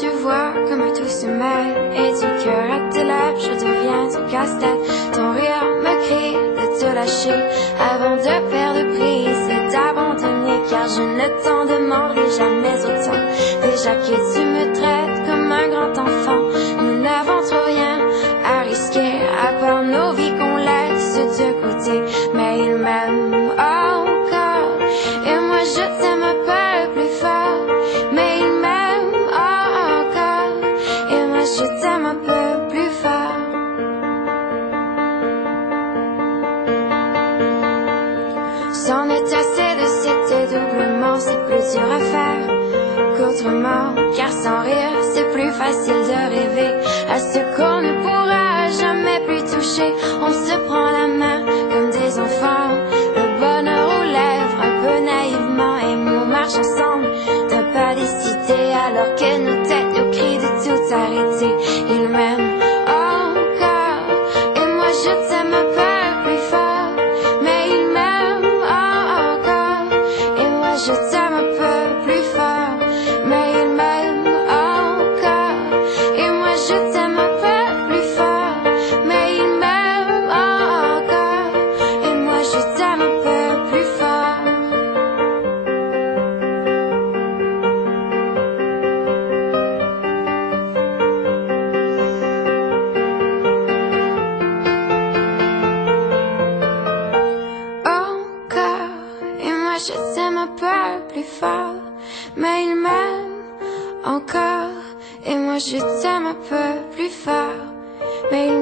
tu vois comme tout se mêle et du cœur à tes lèvres, je deviens ton casse-tête. Ton rire me crie de te lâcher avant de perdre prise et d'abandonner, car je ne t'en demanderai jamais autant. Déjà que tu me traites comme un grand enfant, nous n'avons trop rien à risquer à part nos vies qu'on laisse de côté. Mais il m'aime encore et moi je t'aime un peu plus fort. Mais il m'aime encore et moi je t'aime un peu plus fort. C'en est assez de cet doublement, c'est plus dur à faire qu'autrement, car sans rire c'est plus facile de rêver à ce qu'on ne pourra jamais plus toucher. On se prend la main comme des enfants, le bonheur aux lèvres un peu naïvement, et on marche ensemble d'un pas décidé alors que nos têtes nous crient de tout arrêter. Il m'aime encore et moi je t'aime un peu plus fort. Mais il m'aime encore et moi je t'aime un peu plus fort. Mais il m'aime encore et moi je t'aime un peu plus fort. Mais il m'aime encore et moi je t'aime un peu plus fort. Encore et moi je t'aime un peu plus fort. Mais il m'aime encore et moi je t'aime un peu plus fort. Mais il